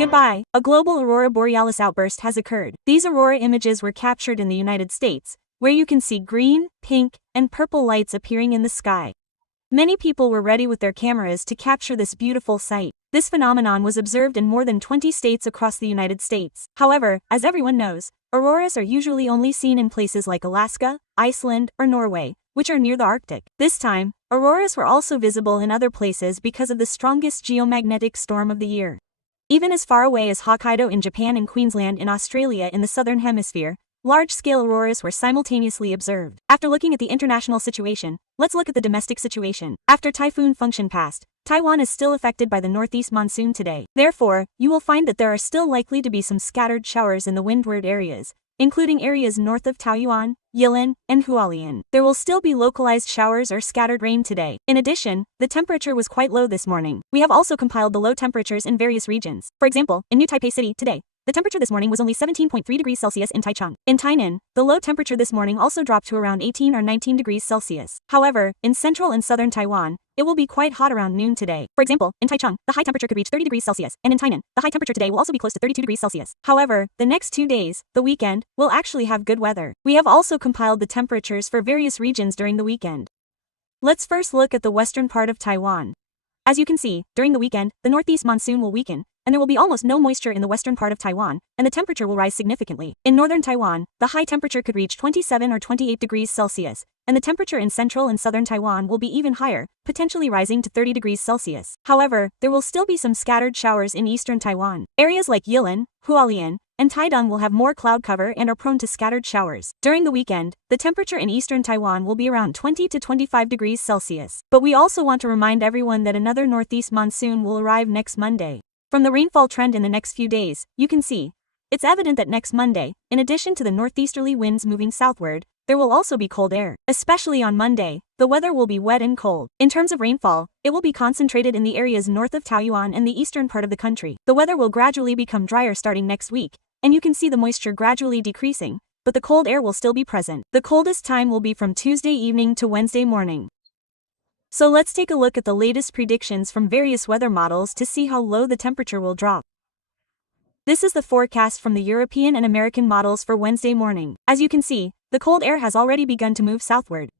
Goodbye. A global aurora borealis outburst has occurred. These aurora images were captured in the United States, where you can see green, pink, and purple lights appearing in the sky. Many people were ready with their cameras to capture this beautiful sight. This phenomenon was observed in more than 20 states across the United States. However, as everyone knows, auroras are usually only seen in places like Alaska, Iceland, or Norway, which are near the Arctic. This time, auroras were also visible in other places because of the strongest geomagnetic storm of the year. Even as far away as Hokkaido in Japan and Queensland in Australia in the southern hemisphere, large-scale auroras were simultaneously observed. After looking at the international situation, let's look at the domestic situation. After typhoon function passed, Taiwan is still affected by the northeast monsoon today. Therefore, you will find that there are still likely to be some scattered showers in the windward areas, including areas north of Taoyuan, Yilin, and Hualien. There will still be localized showers or scattered rain today. In addition, the temperature was quite low this morning. We have also compiled the low temperatures in various regions. For example, in New Taipei City today, the temperature this morning was only 17.3 degrees Celsius in Taichung. In Tainan, the low temperature this morning also dropped to around 18 or 19 degrees Celsius. However, in central and southern Taiwan, it will be quite hot around noon today. For example, in Taichung, the high temperature could reach 30 degrees Celsius, and in Tainan, the high temperature today will also be close to 32 degrees Celsius. However, the next 2 days, the weekend, will actually have good weather. We have also compiled the temperatures for various regions during the weekend. Let's first look at the western part of Taiwan. As you can see, during the weekend, the northeast monsoon will weaken, and there will be almost no moisture in the western part of Taiwan, and the temperature will rise significantly. In northern Taiwan, the high temperature could reach 27 or 28 degrees Celsius, and the temperature in central and southern Taiwan will be even higher, potentially rising to 30 degrees Celsius. However, there will still be some scattered showers in eastern Taiwan. Areas like Yilin, Hualien, and Taidong will have more cloud cover and are prone to scattered showers. During the weekend, the temperature in eastern Taiwan will be around 20 to 25 degrees Celsius. But we also want to remind everyone that another northeast monsoon will arrive next Monday. From the rainfall trend in the next few days, you can see, it's evident that next Monday, in addition to the northeasterly winds moving southward, there will also be cold air. Especially on Monday, the weather will be wet and cold. In terms of rainfall, it will be concentrated in the areas north of Taoyuan and the eastern part of the country. The weather will gradually become drier starting next week, and you can see the moisture gradually decreasing, but the cold air will still be present. The coldest time will be from Tuesday evening to Wednesday morning. So let's take a look at the latest predictions from various weather models to see how low the temperature will drop. This is the forecast from the European and American models for Wednesday morning. As you can see, the cold air has already begun to move southward.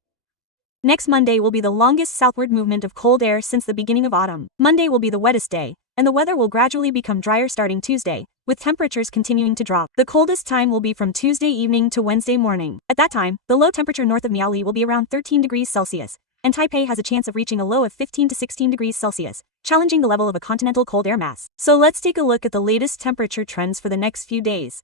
Next Monday will be the longest southward movement of cold air since the beginning of autumn. Monday will be the wettest day, and the weather will gradually become drier starting Tuesday, with temperatures continuing to drop. The coldest time will be from Tuesday evening to Wednesday morning. At that time, the low temperature north of Miaoli will be around 13 degrees Celsius, and Taipei has a chance of reaching a low of 15 to 16 degrees Celsius, challenging the level of a continental cold air mass. So let's take a look at the latest temperature trends for the next few days.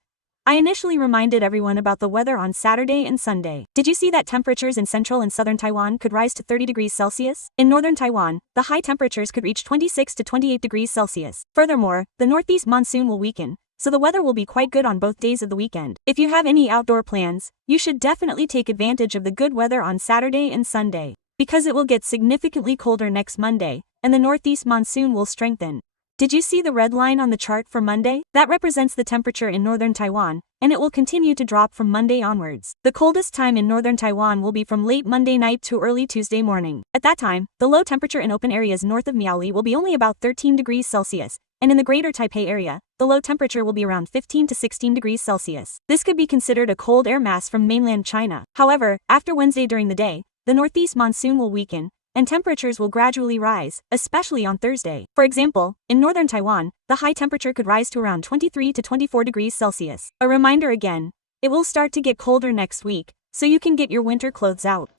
I initially reminded everyone about the weather on Saturday and Sunday. Did you see that temperatures in central and southern Taiwan could rise to 30 degrees Celsius? In northern Taiwan, the high temperatures could reach 26 to 28 degrees Celsius. Furthermore, the northeast monsoon will weaken, so the weather will be quite good on both days of the weekend. If you have any outdoor plans, you should definitely take advantage of the good weather on Saturday and Sunday, because it will get significantly colder next Monday, and the northeast monsoon will strengthen. Did you see the red line on the chart for Monday? That represents the temperature in northern Taiwan, and it will continue to drop from Monday onwards. The coldest time in northern Taiwan will be from late Monday night to early Tuesday morning. At that time, the low temperature in open areas north of Miaoli will be only about 13 degrees Celsius, and in the greater Taipei area, the low temperature will be around 15 to 16 degrees Celsius. This could be considered a cold air mass from mainland China. However, after Wednesday during the day, the northeast monsoon will weaken, and temperatures will gradually rise, especially on Thursday. For example, in northern Taiwan, the high temperature could rise to around 23 to 24 degrees Celsius. A reminder again, it will start to get colder next week, so you can get your winter clothes out.